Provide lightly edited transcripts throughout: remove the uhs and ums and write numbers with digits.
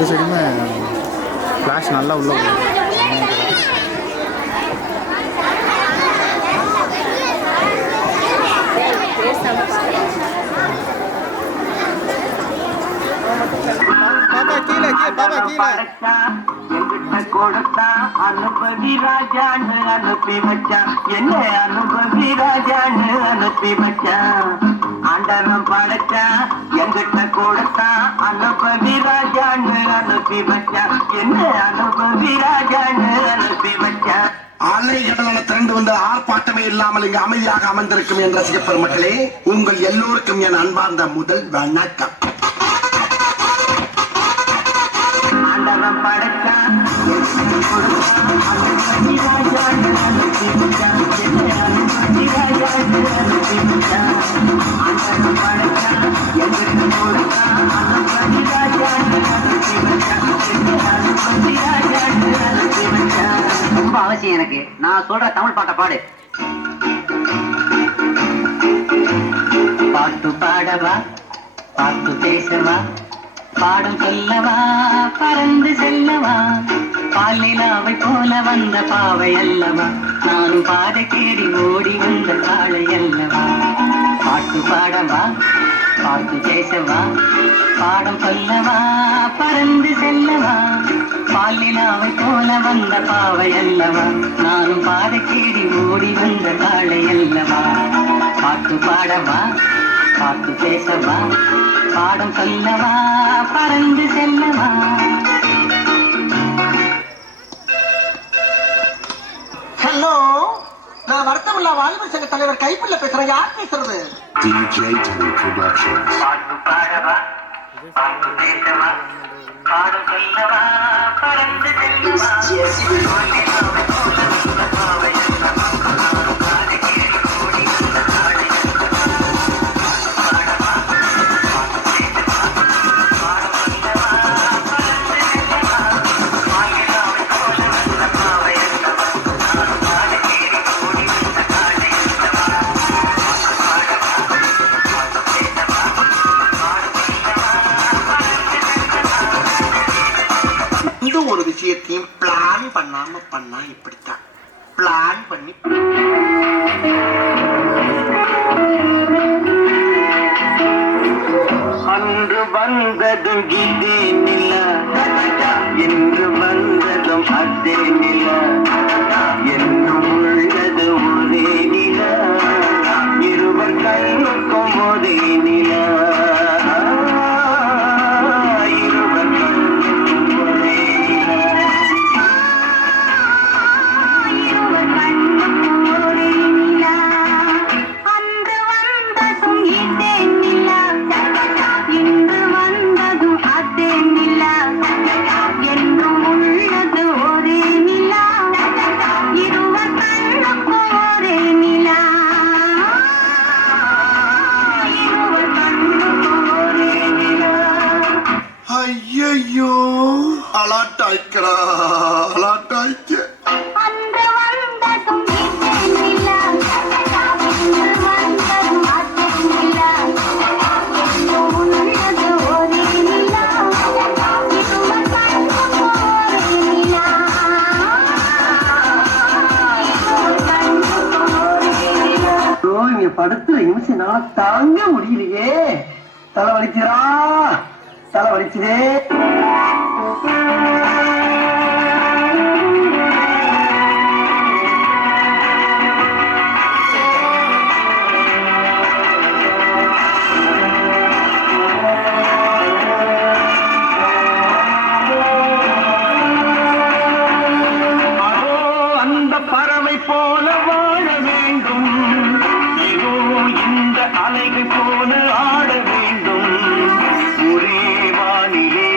ரெண்டு சைடுமே ஃப்ளாஷ் நல்லா உள்ள போகுது. பாபா கீழே பாபா கீழே என்கிட்ட கொடுத்தா அனுபவி ராஜான்னு அனுப்பி வச்சான். என்ன அனுபவி ராஜான்னு அனுப்பி வச்சான். ஆண்டவன் படைச்சா என்கிட்ட கொடுத்தா அனுபவி ராஜான்னு அனுப்பி வச்சான். என்ன அனுபவி ராஜான்னு அனுப்பி வச்சான். அலைகடலான திரண்டு வந்த ஆர்ப்பாட்டமே இல்லாமல் இங்கு அமைதியாக அமர்ந்திருக்கும் என் ரசிக பெருமக்களே, உங்கள் எல்லோருக்கும் என் அன்பார்ந்த முதல் வணக்கம். ஆண்டவன் படைச்சா அனுபவி ராஜான்னு அனுப்பி வச்சான். என்ன அனுபவி ராஜான்னு அனுப்பி வச்சான். ஆண்டவன் படைச்சா என்கிட்ட கொடுத்தா அனுபவி ராஜான்னு அனுப்பி வச்சான். என்ன அனுபவி ராஜான்னு அனுப்பி வச்சான். ரொம்ப அவசியம் எனக்கு. நான் சொல்ற தமிழ் பாட்டை பாடு. பாட்டு பாடவா, பாட்டு பேசவா, பாடம் சொல்லவா, பறந்து செல்லவா, பாலிலாவை போல வந்த பாவை அல்லவா, நானும் பாதை தேடி ஓடி வந்த காளை அல்லவா. பாட்டு பாடவா, பாட்டு பேசவா, பாடம் சொல்லவா, பறந்து செல்லவா, பாலிலாவை போல வந்த பாவை அல்லவா, நானும் பாதை தேடி ஓடி வந்த காளை அல்லவா. பாட்டு பாடவா, பாட்டு பேசவா, பாடம் சொல்லவா, பறந்து செல்லவா. ஹலோ, நான் வருத்தமில்லா வாலிபர் சங்க தலைவர் கைப்பிள்ள பேசுறேன். யார் பேசுறது? DJ Tony Productions. பாட்டு பாடவா, பாட்டு பேசவா, பாடம் சொல்லவா, பறந்து செல்லவா, பாலிலாவை போல வந்த பாவை அல்லவா, நானும் பாதை தேடி ஓடி வந்த காளை அல்லவா. பாடவா, பாட்டு பேசவா, பாடம் சொல்லவா, பறந்து செல்லவா, பாலிலாவை போல வந்த பாவை அல்லவா, நானும் பாதை தேடி ஓடி வந்த காளை அல்லவா. பாடவா, பாட்டு பேசவா, பாடம் சொல்லவா, பறந்து செல்லவா. இந்த ஒரு விஷயத்தையும் பிளான் பண்ணாம பண்ணா இப்படித்தான். பிளான் பண்ணி அன்று வந்ததும் இதே நிலா, என்று வந்ததும் அதே நிலா, என்றும் உள்ளது ஒரே நிலா, இருவர் கண்ணுக்கும் ஒரே நிலா, இருவர் கண்ணுக்கும் ஒரே நிலா, இருவர் கண்ணுக்கும் ஒரே நிலா. அன்று வந்ததும் இதே நிலா, இன்று வந்ததும் அதே நிலா, என்றும் உள்ளது ஒரே நிலா, இருவர் கண்ணுக்கும் ஒரே நிலா, இருவர் கண்ணுக்கும் ஒரே நிலா. ஐயையோ, அலாட்டாய்க்கடா, அலாட்டாய்க்க. அன்று வந்ததும் இதே நிலா, இன்று வந்ததும் அதே நிலா, என்றும் உள்ளது ஒரே நிலா, இருவர் கண்ணுக்கும் ஒரே நிலா, இருவர் கண்ணுக்கும் ஒரே நிலா. இங்க படுத்துற நிமிஷம்னால தாங்க முடியலையே. தலை வலிக்கிறா, தலை வலிக்குதே. அதோ அந்த பறவை போல வாழ வேண்டும், இதோ இந்த அலைகள் போல ஆட வேண்டும், ஒரே வானிலே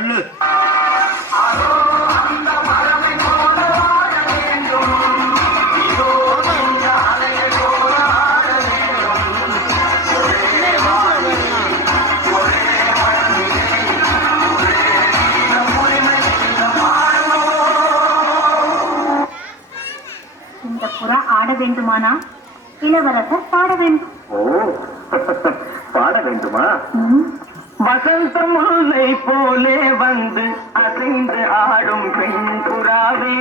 சொல்லு. இந்த புறா ஆட வேண்டுமானா இளவரசர் பாட வேண்டும். பாட வேண்டுமா? வசந்த முல்லை போலே வந்து அசைந்து ஆடும் பெண் புறாவே,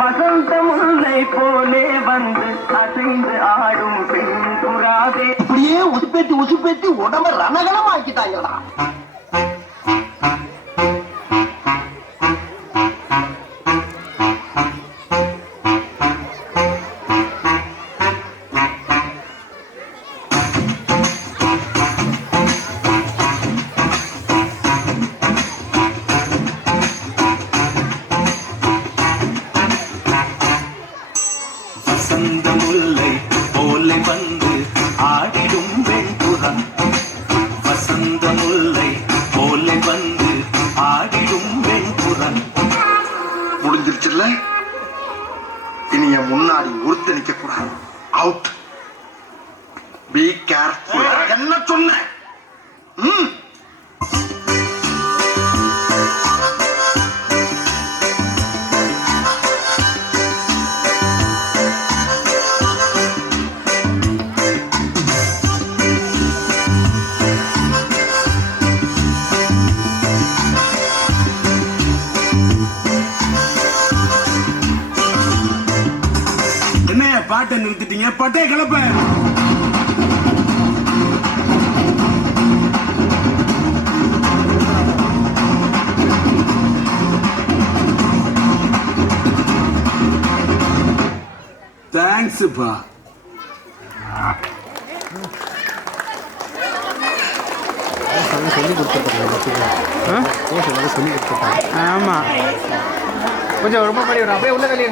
வசந்த முல்லை போலே வந்து அசைந்து ஆடும் பெண் புறாவே. இப்படியே உசுப்பேத்தி உடம்ப ரணகலம் ஆக்கிட்டாங்களா? வசந்த முல்லை போலே வந்து ஆடிடும் வெண்புறா, வசந்த முல்லை போலே வந்து ஆடிடும் வெண்புறா. முடிஞ்சிருச்சுல்ல? இனி என் முன்னாடி ஒருத்த நிக்க கூடாது. அவுட். Be careful. என்ன சொன்ன? பாட்டை நிறுத்திட்டீங்க, பட்டை கிளப்ப. தேங்க்ஸ்ப்பா. சொல்லி கொடுத்துருக்காங்க. சொல்லி கொடுத்துருக்காங்க. ஆமாம், கொஞ்சம் ரொம்ப மாதிரி அப்படியே உள்ள வெளியே